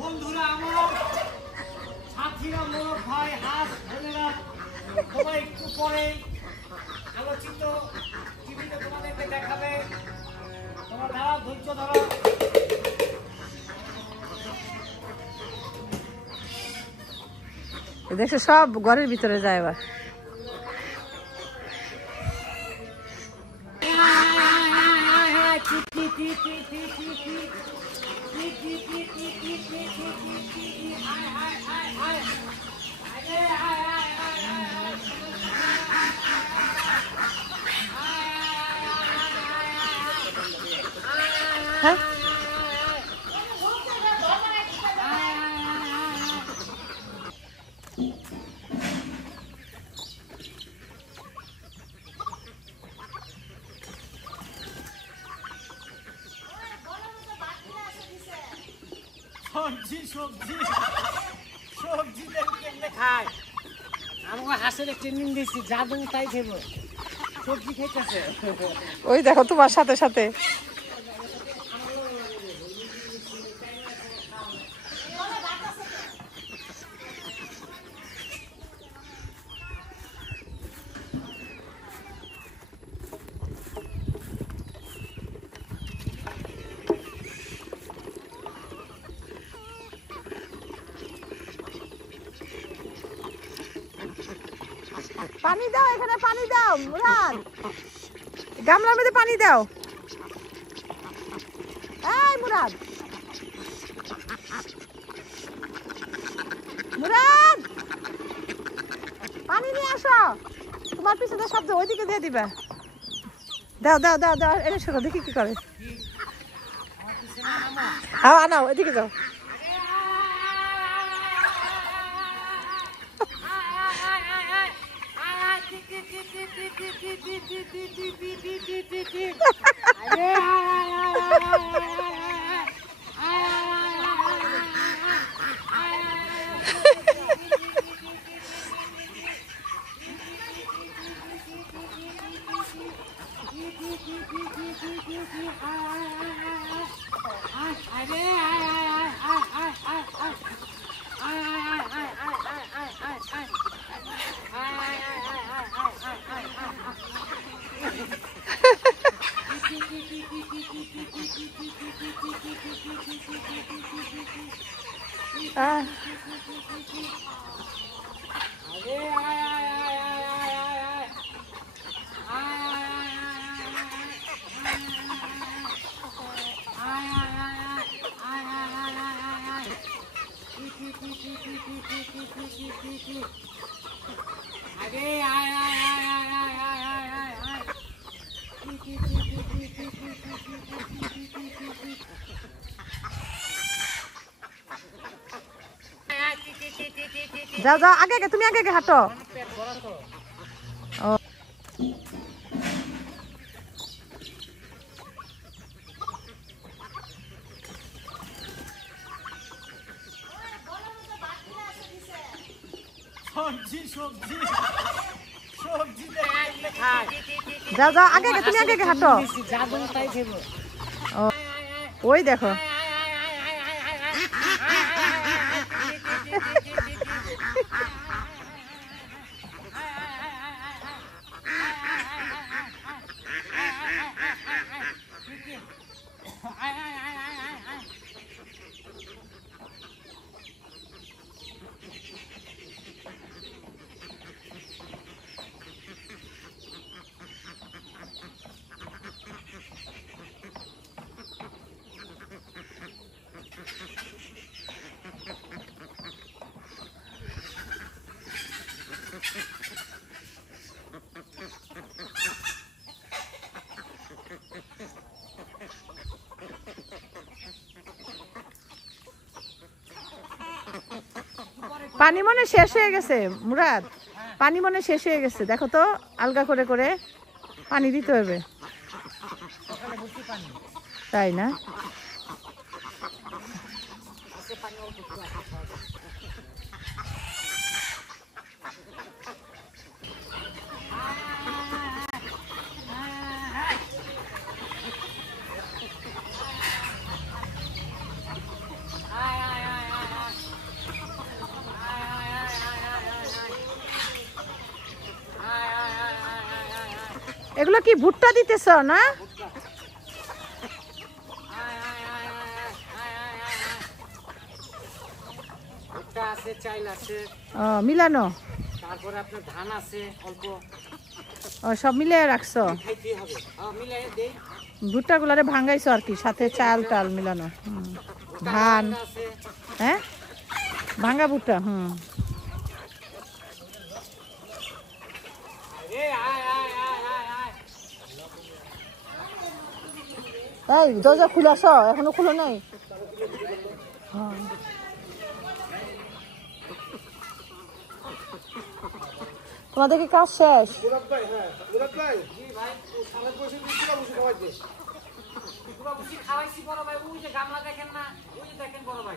বন্ধুরা আমার, সাথীরা, মোর ভাই, হাস বোনেরা, সবাই একটু পরে আলোচিত টিভিতে তোমাদেরকে দেখাবে। তোমার দ্বারা ধৈর্য ধরো। দেখছো সব ঘরের ভিতরে যায় এবার। হ্যাঁ সবজি সবজি সবজি কেমনে খায়? আমাকে হাঁসের ট্রেনিং দিয়েছি, যা দেবো তাই খেবো। সবজি খাইতেছে। ওই দেখো তোমার সাথে সাথে। পানি দাও, এখানে পানি দাও মুরাদ, গামলার মধ্যে পানি দাও। এই মুরাদ, মুরাদ পানি নিয়ে আসো। তোমার পিছনে শব্দ, ওইদিকে দিয়ে দিবে। দাও দাও দাও দাও, এটা শোনো দেখি কি করে। হ্যাঁ আনাও, ওইদিকে দাও। যাও যাও, আগে আগে, তুমি আগে আগে হাঁটো। সবজি সবজি সবজি কেমনে খায়? যাও যাও, আগে আগে, তুমি আগে আগে হাঁটো। যা দেবো তাই খেবো। ওই দেখো পানি মনে শেষ হয়ে গেছে মুরাদ, পানি মনে শেষ হয়ে গেছে। দেখো তো আলগা করে করে পানি দিতে হবে, তাই না? এগুলো কি ভুট্টা দিতেছ না? ভুট্টা আছে, চাইল আছে, মিলানো। তারপরে আপনার ধান আছে অল্প, সব মিলিয়ে রাখছো? খাইতে হবে, মিলাই দেই। ভুট্টা গুলারে ভাঙ্গাইছো আর কি, সাথে চাল টাল মিলানো। ধান, আছে, হ্যাঁ, ভাঙ্গা ভুট্টা। এই দরজা খুলাছ? এখনো খুলো নাই? তোমাদের কি কাজ শেষ? খাওয়াইছি বড় ভাই, ওই যে গামলা দেখেন না, ওই যে দেখেন বড় ভাই।